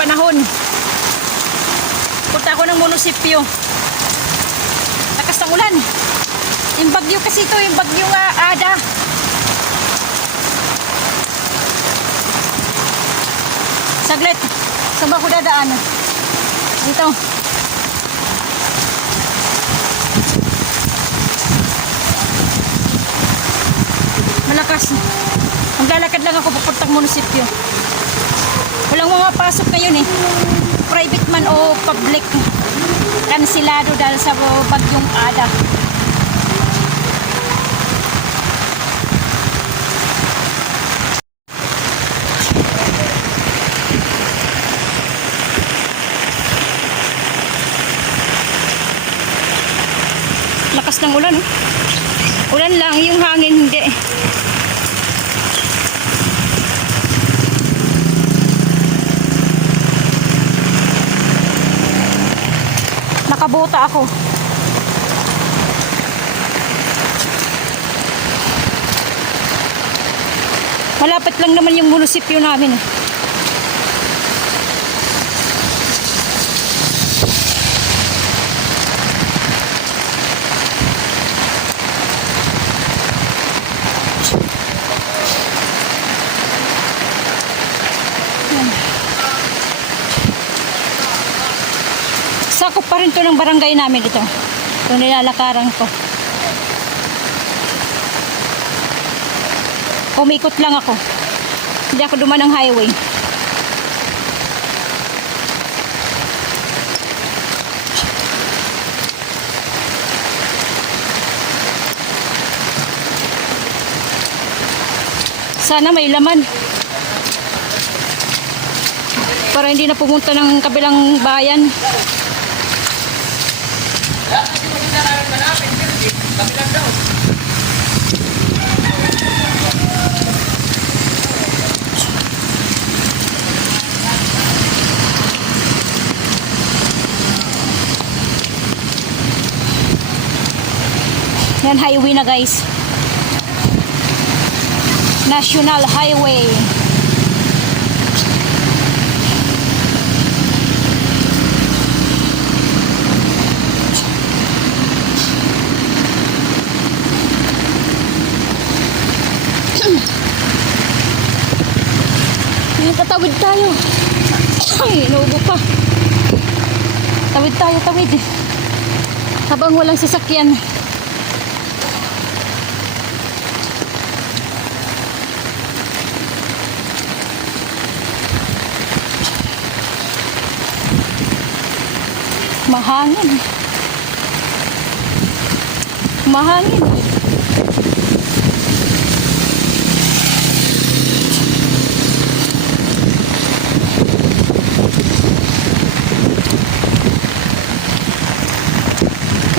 panahon. Punta ako ng munisipyo. Lakas ng ulan. Yung bagyo kasi ito, yung bagyo nga Ada. Saglit. Saan ba ako dadaan? Dito. Malakas. Maglalakad lang ako papuntang munisipyo. Walang mga pasok ngayon eh. Private man o public. Kansilado dahil sa bagyong Ada. Lakas ng ulan. Ulan lang, yung hangin hindi. Nakabota ako. Malapit lang naman yung munisipyo namin. Sakop pa rin to ng barangay namin ito. Ito nilalakaran ko. Umikot lang ako. Hindi ako dumaan ng highway. Sana may laman. Para hindi na pumunta ng kabilang bayan. Yan, highway na guys. National Highway. Tatawid tayo. Ay, inuubo pa. Tawid tayo, tawid. Habang walang sasakyan. Mahangin. Mahangin.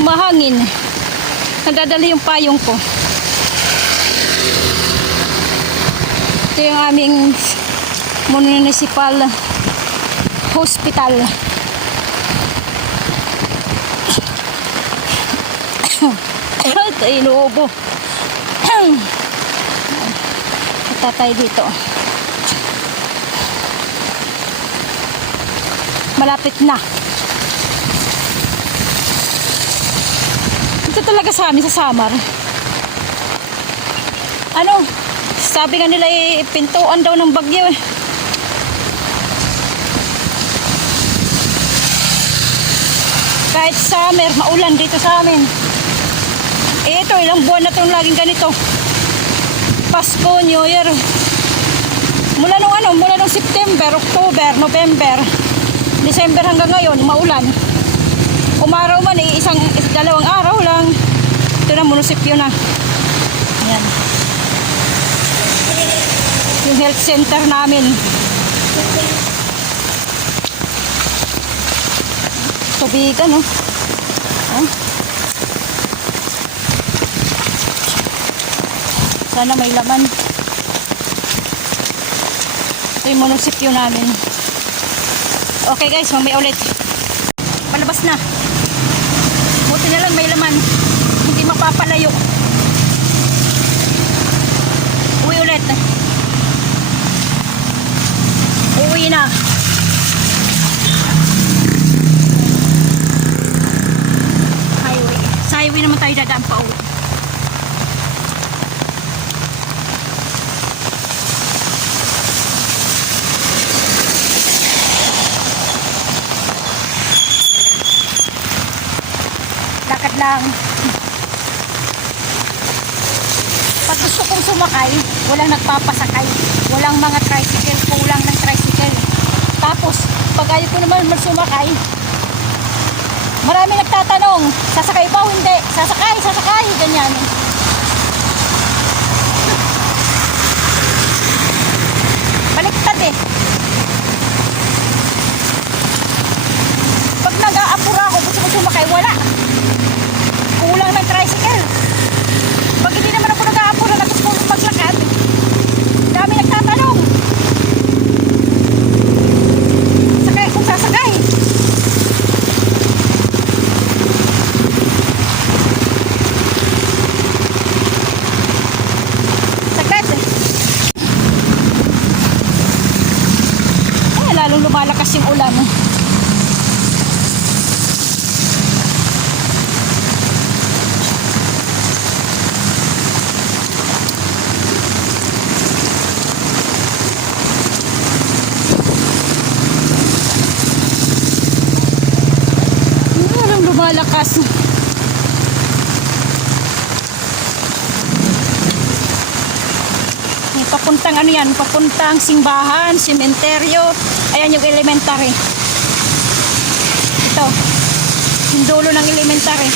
Mahangin. Nadadala yung payong ko. Ito yung aming municipal hospital. Ito inuubo. Tatay dito. Malapit na. Ito talaga sa amin sa Samar. Ano? Sabi nga nila pintuan daw ng bagyo eh. Kahit summer, maulan dito sa amin. Ito, ilang buwan na itong laging ganito. Pasko, New Year. Mula nung September, October, November, December hanggang ngayon, maulan. Umaraw man, dalawang araw lang. Ito na, munisipyo na. Ayan. Yung health center namin. Tubigan, no? Sana may laman. Ito yung munisipyo namin. Okay guys, mamaya ulit. Palabas na. Buti na lang may laman. Hindi mapapalayo. Uwi ulit. Uwi na. ng pag gusto kong sumakay, walang nagpapasakay. Walang mga tricycle, kulang ng tricycle. Tapos, pag ayaw ko naman sumakay, marami nagtatanong, sasakay ba o hindi? Sasakay, sasakay, ganyan. Baliktad eh. Pag nag-aapura ako, gusto ko sumakay, wala. Kulang ng tricycle. Pag hindi naman ako nag-aapura na gusto ko maglakad, dami nagtatanong. Sakay kung sasakay. Sagad. Lalong lumalakas yung ulan. Lumalakas. Papuntang ano yan, papuntang simbahan, sementeryo. Ayan yung elementary. Ito, yung dulo ng elementary.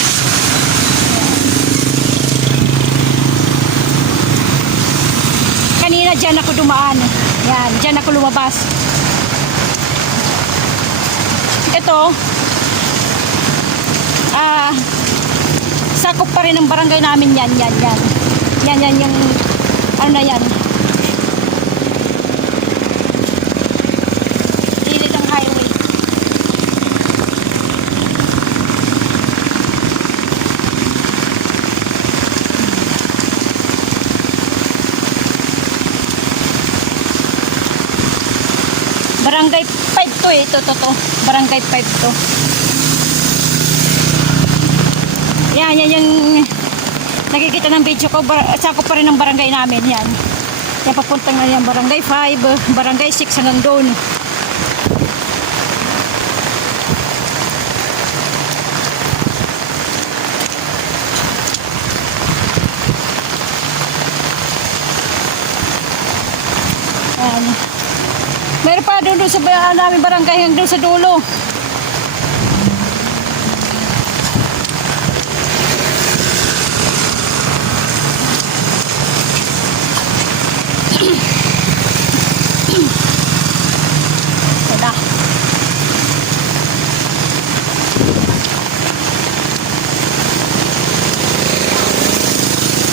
Kanina dyan ako dumaan. Yan, dyan ako lumabas. Ito, sakop pa rin ng barangay namin yan, yan yung ano na yan, gilid ng highway. Barangay 5 to eh, ito barangay 5 to. Yan yung nakikita ng video ko, sakop pa rin ng barangay namin, yan. Yan papuntang na yan, barangay 5, barangay 6 hanggang doon. Yan. Meron pa doon sa namin barangay hanggang doon sa dulo.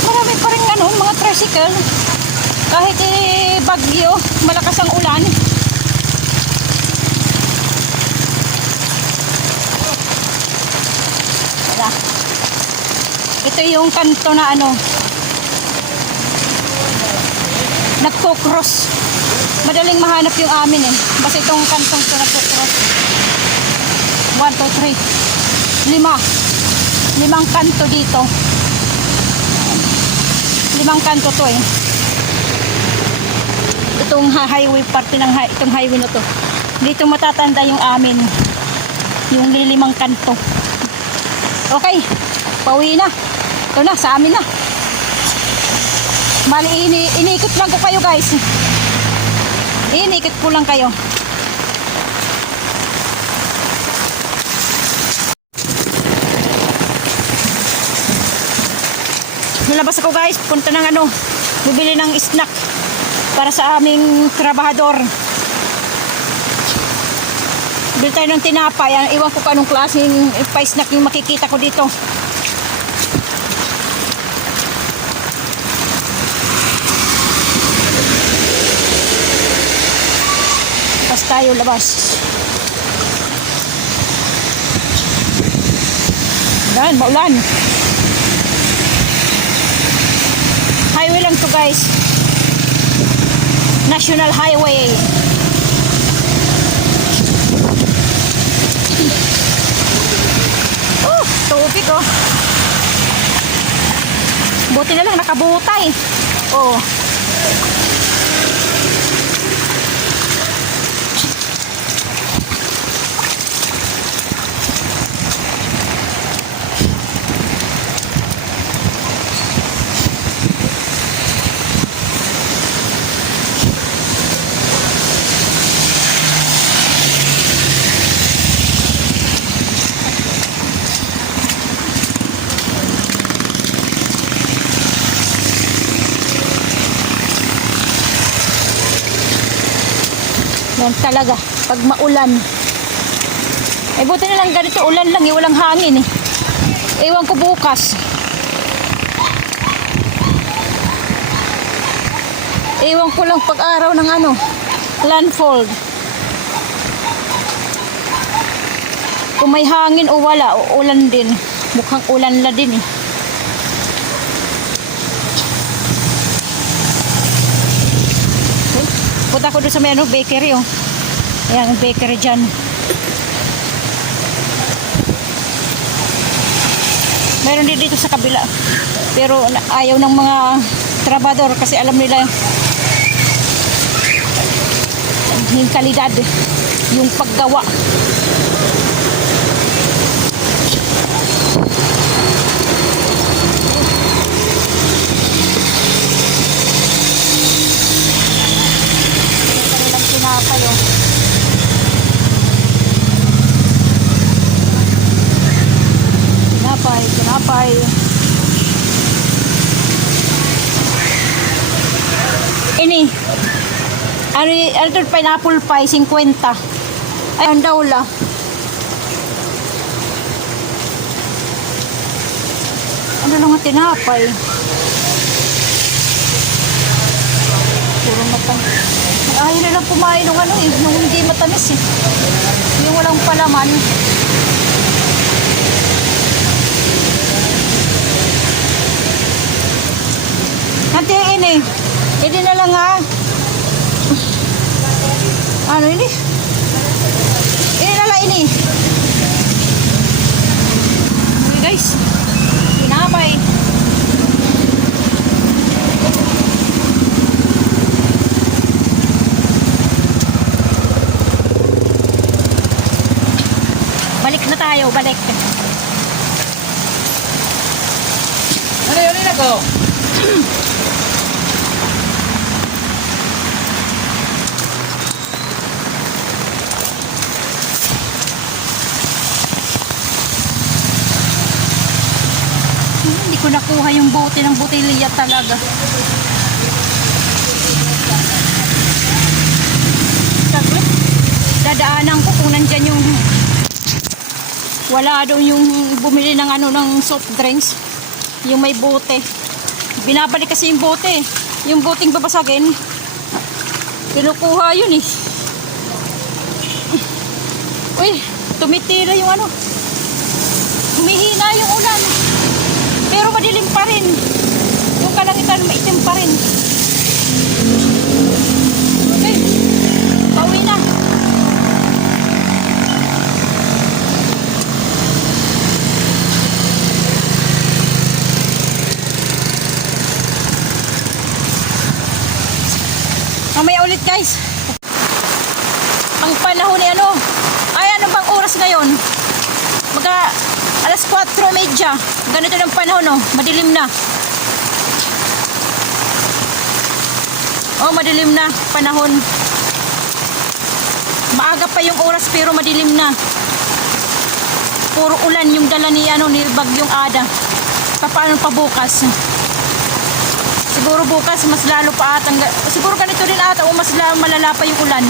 Marami pa rin mga tricycle. Kahit bagyo, malakas ang ulan. Ito yung kanto na nagpo-cross. Madaling mahanap yung amin eh. Basta itong kantong ito nagpo-cross. 1, 2, 3. 5. 5 kanto dito. 5 kanto to eh. Itong highway, parte ng itong highway na to. Dito matatanda yung amin. Yung 5 kanto. Okay. Pauwi na. Ito na, sa amin na. Mali, iniikot lang ko kayo guys. Iniikot ko lang kayo. Nalabas ako guys, punta ng bibili ng snack para sa aming trabahador. Bili tayo ng tinapay. Iwan ko kung anong klaseng pa-snack yung makikita ko dito. Tapos tayo labas. Yan, maulan. Highway lang to guys. National Highway. Oh, tubig oh. Buti na lang nakabutay. Oh. Yan talaga, pag maulan. Eh buti na lang ganito, ulan lang eh, walang hangin eh. Ewan ko bukas. Ewan ko lang pag araw ng ano, landfall. Kung may hangin o wala, o ulan din. Mukhang ulan la din eh. Okay. Punta ko doon sa may ano, bakery oh. Ayan, bakery dyan. Meron din dito sa kabila. Pero ayaw ng mga trabador kasi alam nila yung kalidad, yung paggawa. Kanilang tinapay oh. Tinapay. Ini. Ano ito, pineapple pie, 50. Ayun daw la. Ano lang ang tinapay? Puro matamis. Ayaw na lang kumain ng ano eh, yung hindi matamis eh. Yung walang palaman. Ate, ini. Hindi na lang ha. Ano ini? Ini na lang ini. Okay guys. Tinapay. Balik na tayo, balik. Ano na ko? Hindi ko nakuha yung bote ng botelya talaga. Saglit. Dadaanan ko kung nandyan yung wala doon yung bumili ng ano ng soft drinks. Yung may bote. Binabalik kasi yung bote. Yung boteng babasagin. Kinukuha yun eh. Uy, tumitira yung ano. Humihina yung ulan. Pero madilim pa rin. Yung kalangitan maitim pa rin. Okay. Pauwi na. Mamaya ulit guys. Ang panahon ni ano. Ay, ano bang oras ngayon? Alas 4:30. Ganito ng panahon, no? Madilim na. Oh, madilim na panahon. Maaga pa yung oras pero madilim na. Puro ulan yung dala ni ano ni Bagyong Ada. Paano pa bukas? Siguro bukas mas lalo pa ata. Siguro ganito din ata o mas malala pa yung ulan.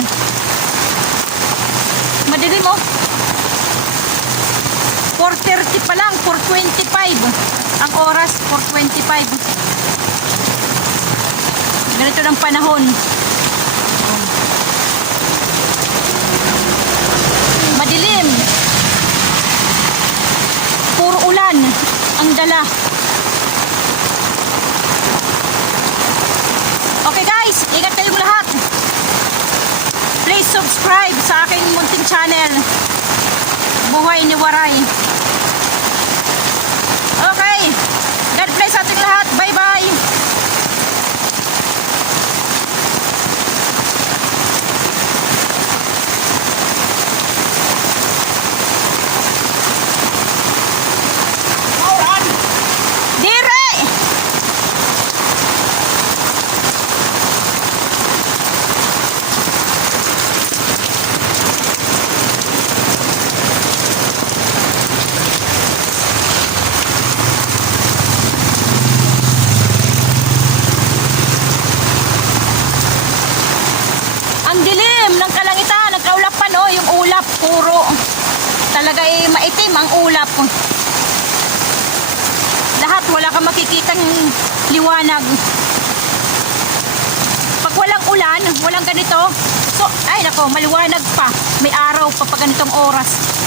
Madilim oh. 4:30 pa lang, 4:25 ang oras, 4:25. Ganito ng panahon. Madilim. Puro ulan ang dala. Okay guys, ingat kayong lahat. Please subscribe sa aking munting channel. Buhay ni Waray. Okay. God bless ating lahat. Bye-bye. puro talaga maitim ang ulap. Lahat wala kang makikitang liwanag. Pag walang ulan, walang ganito, so ay nako, maliwanag pa. May araw pa pag ganitong oras.